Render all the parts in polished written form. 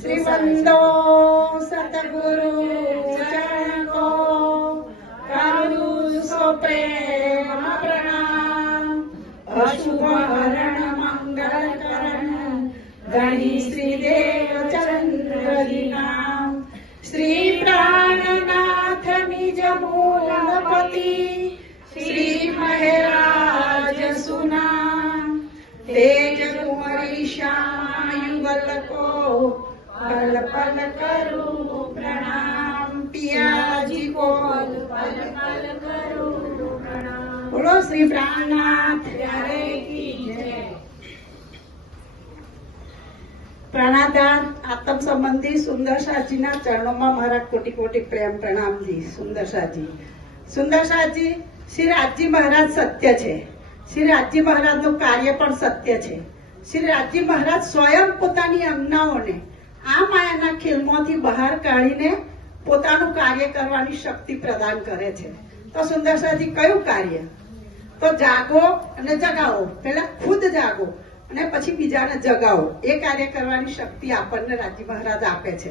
શ્રીમંદો સતગુરુ ચરણ કો કરું સો પ્રેમ પ્રણામ અશુભ હરણ મંગલ કરણ ગણી શ્રી દેવ ચંદ્ર નામ શ્રી પ્રાણનાથ નિજ મૂલપતિ શ્રી મહેરાજ સુનામ તેજ કુંવરી શ્યામા યુગલ કો પલ પલ કરું પ્રણામ પિયાજી को पल पल करूं प्रणाम। बोलो श्री प्राणनाथ प्यारे की जय। प्राणाधार आत्म संबंधी सुंदरशाहजीના ચરણોમાં મારા કોટી કોટી પ્રેમ પ્રણામજી। સુંદરશાહજી શ્રી રાજજી મહારાજ સત્ય છે, શ્રી રાજજી મહારાજનું કાર્ય પણ સત્ય છે। શ્રી રાજજી મહારાજ સ્વયં પોતાની આજ્ઞાઓને આ માયાના ખેલમાંથી બહાર કાઢીને પોતાનું કાર્ય કરવાની શક્તિ પ્રદાન કરે છે। તો સુંદરશાહજી કયું કાર્ય? તો જાગો અને જગાવો, પહેલા ખુદ જાગો અને પછી બીજાને જગાવો, એ કાર્ય કરવાની શક્તિ આપણને રાજજી મહારાજ આપે છે।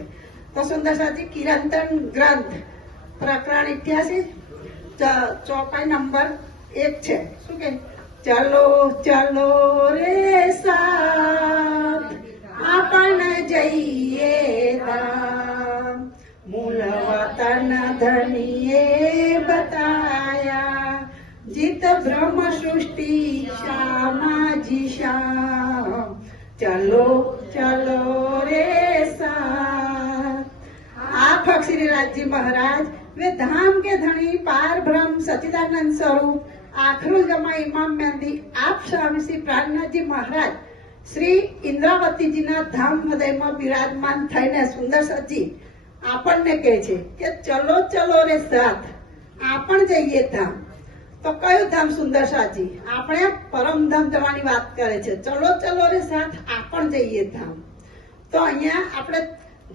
તો સુંદરશાહજી કિરંતન ગ્રંથ પ્રકરણ 88 ચોપાઈ નંબર 1 છે। શું કે? ચલો ચલો રે સાથ આપણે જઈએ ધામ, मूल वतन धनिए बताया, जित ब्रह्म सृष्टि श्यामाजी श्याम, चलो चलो रे साथ। आप श्री राज्य महाराज वे धाम के धनी पार ब्रह्म सच्चिदानंद स्वरूप आखरुल जमा इमाम मेहंदी आप स्वामी श्री प्राणनाथ जी महाराज श्री इंद्रावती जी ना धाम हृदय में विराजमान थईने सुंदरशाहजी આપણને કહે છે કે ચલો ચલો રે સાથ આપણ જઈએ ધામ। તો કયું ધામ સુંદરશાહજી? આપણે પરમધામ જવાની વાત કરે છે। ચલો ચલો રે સાથ આપણ જઈએ ધામ। તો અહીંયા આપણે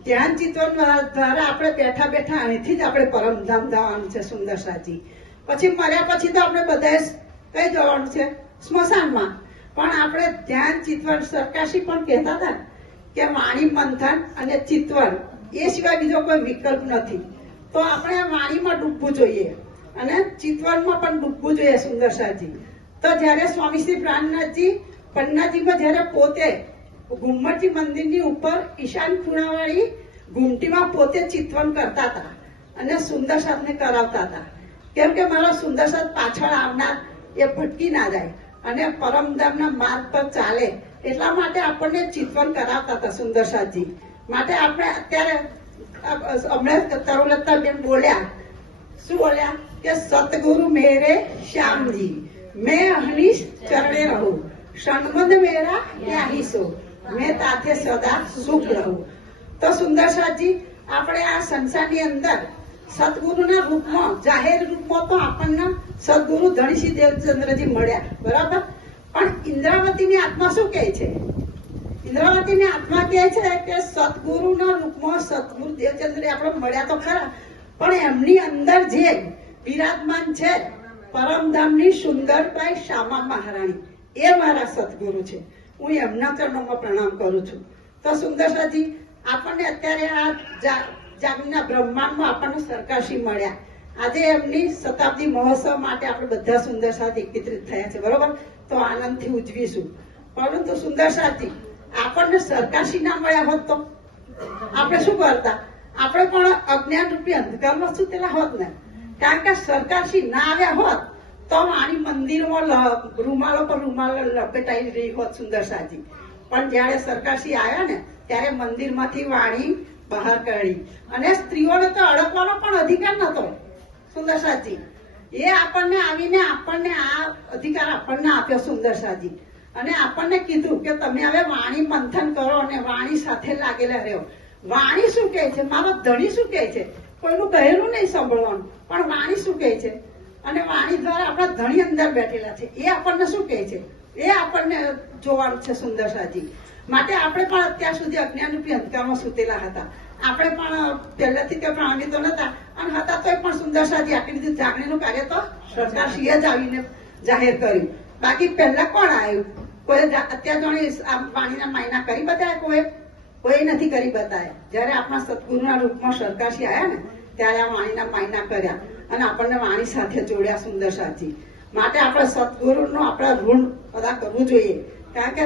ધ્યાન ચિંતન દ્વારા આપણે બેઠા બેઠા અહીંથી જ આપણે પરમધામ જવાનું છે સુંદરશાહજી। પછી મર્યા પછી તો આપણે બધા કઈ જવાનું છે? સ્મશાનમાં। પણ આપણે ધ્યાન ચિંતન સરકાશી પણ કહેતા હતા કે વાણી મંથન અને ચિંતન એ સિવાય બીજો કોઈ વિકલ્પ નથી। તો આપણે આ વાણીમાં ડૂબવું જોઈએ અને ચિંતવનમાં પણ ડૂબવું જોઈએ સુંદરશાહજી। તો જ્યારે સ્વામી શ્રી પ્રાણનાથજી પન્નાજીમાં જ્યારે પોતે ઘુમ્મટજી મંદિરની ઉપર ઈશાન ખૂણાવાળી ઘૂમટીમાં પોતે ચિંતવન કરતા હતા અને સુંદરશાહને કરાવતા હતા, કેમ કે મારો સુંદરશાહ પાછળ આવનાર એ ભટકી ના જાય અને પરમધામના માર્ગ પર ચાલે, એટલા માટે આપણને ચિંતવન કરાવતા હતા સુંદરશાહજી। માટે આપણે અત્યારે હમણાં તરુલતાબેન બોલ્યા, શું બોલ્યા કે સતગુરુ મેરે શ્યામજી મેં અહનિશ ચરણે રહું, સન્મંદ મેરા ન્યાહી સો મેં તાથે સદા સુખ રહું। તો સુંદરશાહજી આપણે આ સંસારની અંદર સદગુરુના રૂપમાં જાહેર રૂપમાં તો આપણને સદગુરુ ધણીસિંહ દેવચંદ્રજી મળ્યા, બરાબર। પણ ઇન્દ્રાવતીની આત્મા શું કહે છે? ઇન્દ્રાવતીની આત્મા કહે છે કે સદગુરુના રૂપમાં સદગુરુ દેવચંદ્ર આપણે મળ્યા તો ખરા, પણ એમની અંદર જે વિરાજમાન છે પરમધામની સુંદરબાઈ શ્યામા મહારાણી, એ મારા સદગુરુ છે। હું એમના ચરણોમાં પ્રણામ કરું છું। તો સુંદરશાહજી આપણને અત્યારે આ જાગના બ્રહ્માંડમાં આપણને સરકારશ્રી મળ્યા। આજે એમની શતાબ્દી મહોત્સવ માટે આપણે બધા સુંદરશાહજી એકત્રિત થયા છે, બરોબર। તો આનંદથી ઉજવીશું। પરંતુ સુંદરશાહજી આપણને સરકારશ્રી ના મળ્યા હોત તો આપણે શું કરતા? આપણે પણ અજ્ઞાન રૂપી અંધકારમાં સુતેલા હોત ને, કારણ કે સરકારશ્રી ના આવ્યા હોત તો વાણી મંદિરમાં રૂમાલો પર રૂમાલ લપેટાઈ રહી હોત સુંદરશાહજી। પણ જયારે સરકારશ્રી આવ્યા ને ત્યારે મંદિરમાંથી વાણી બહાર કાઢી અને સ્ત્રીઓને તો અડકવાનો પણ અધિકાર નતો સુંદરશાહજી। એ આપણને આવીને આપણને આ અધિકાર આપણને આપ્યો સુંદરશાહજી અને આપણને કીધું કે તમે હવે વાણી મંથન કરો અને વાણી સાથે લાગેલા રહો। વાણી શું કહે છે? મારો ધણી શું કહે છે? કોઈનું કહેલું નહીં સાંભળવાનું, પણ વાણી શું કહે છે? અને વાણી દ્વારા આપણા ધણી અંદર બેઠેલા છે, એ આપણને શું કહે છે એ આપણને જોવાનું છે સુંદરશાહજી। માટે આપણે પણ અત્યાર સુધી અજ્ઞાનરૂપી અંધકારમાં સૂતેલા હતા। આપણે પણ પહેલેથી તે પ્રમાણિતો નતા અને હતા તોય પણ સુંદરશાહજી આટલી બધી જાગણીનું કાર્ય તો સરકારશ્રીએ જ આવીને જાહેર કર્યું। બાકી પહેલા કોણ આવ્યું? કોઈ અત્યાર જોડે આ પાણીના માયના કરી બતાવ્યા? કોઈ નથી કરી બતાવ્યા. જયારે આપણા સદગુરુના રૂપમાં સરકારશ્રી આવ્યા ને ત્યારે આ વાણીના માયના કર્યા અને આપણને વાણી સાથે જોડ્યા સુંદર સાથી. માટે આપણે સદગુરુનો આપણા ઋણ અદા કરવું જોઈએ. કારણ કે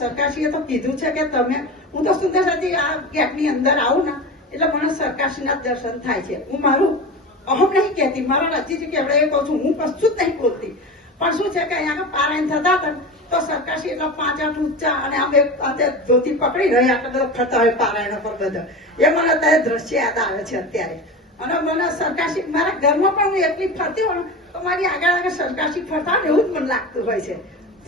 સરકારશ્રીએ તો કીધું છે કે તમે, હું તો સુંદર સાથી આ ગેટની અંદર આવું ને એટલે મને સરકારશ્રીના દર્શન થાય છે. હું મારું અહમ નહીં કહેતી, મારા રચીજી કેવડે એ કહું છું, હું કશું જ નહીં બોલતી. પણ શું છે કે અહીંયા પારાયણ થતા હતા તો સરકારશ્રી એટલા 5 8 ઊંચા અને આમ એક ધોતી પકડી રહ્યા એટલે બધા ફરતા હોય પારાયણ પર બધા. એ મને અત્યારે દ્રશ્ય યાદ આવે છે અત્યારે. અને મને સરકારશ્રી મારા ઘરમાં પણ હું એકલી ફરતી હોય તો મારી આગળ સરકારશ્રી ફરતા હોય એવું જ મને લાગતું હોય છે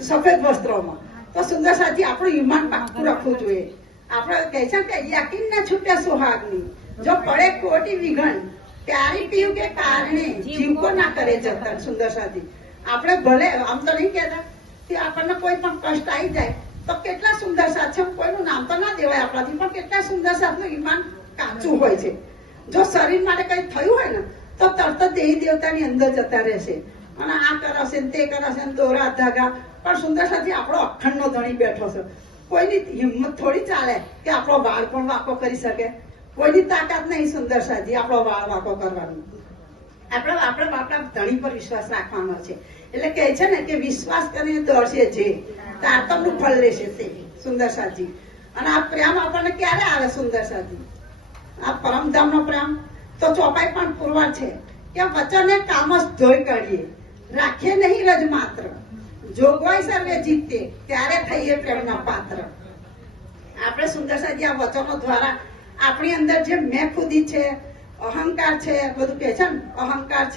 સફેદ વસ્ત્રોમાં. તો સુંદર સાથી આપણું ઈમાન પાક્કું રાખવું જોઈએ. આપણે કહે છે કે યકીન ને છૂટે સુહાગની, જો પડે કોટી વિઘન, પ્યારી પીયું કે કારણે જીવકો ના કરે જતન. સુંદર સાથી આપણે ભલે આમ તો નહીં કહેતા કે આપણને કોઈ પણ કષ્ટ આવી જાય તો કેટલા સુંદર સાથ છે, કોઈનું નામ તો ના દેવાય આપણાથી, પણ કેટલા સુંદર સાથનું ઈમાન કાચું હોય છે. જો શરીર માટે કઈ થયું હોય ને તો તરત જ દેવી દેવતાની અંદર જતા રહેશે અને આ કરશે ને તે કરશે ને દોરા ધાગા. પણ સુંદર સાથી આપણો અખંડનો ધણી બેઠો છે. કોઈની હિંમત થોડી ચાલે કે આપણો વાળ પણ વાંકો કરી શકે. કોઈની તાકાત નહીં સુંદર સાથી આપણો વાળ વાંકો કરવાનો. આપણે આપણા ધણી પર વિશ્વાસ રાખવાનો છે. એટલે કહે છે ને કે વિશ્વાસ કરીને દોડશે જે તારતમનું ફળ લેશે તે. સુંદર સાથી અને આ પ્રેમ આપણને ક્યારે આવે સુંદર સાથી? આ પરમધામનો પ્રેમ તો ચોપાઈ પણ પુરવાર છે કે વચને કામ જ ધોઈ કાઢીએ, રાખીએ નહીં રજ માત્ર, જોગવાઈ સર્વે જીતે ત્યારે થઈએ પ્રેમના પાત્ર. આપણે સુંદર સાથી આ વચનો દ્વારા આપણી અંદર જે મેં ખુદી છે, અહંકાર છે, બધું કહે છે ને અહંકાર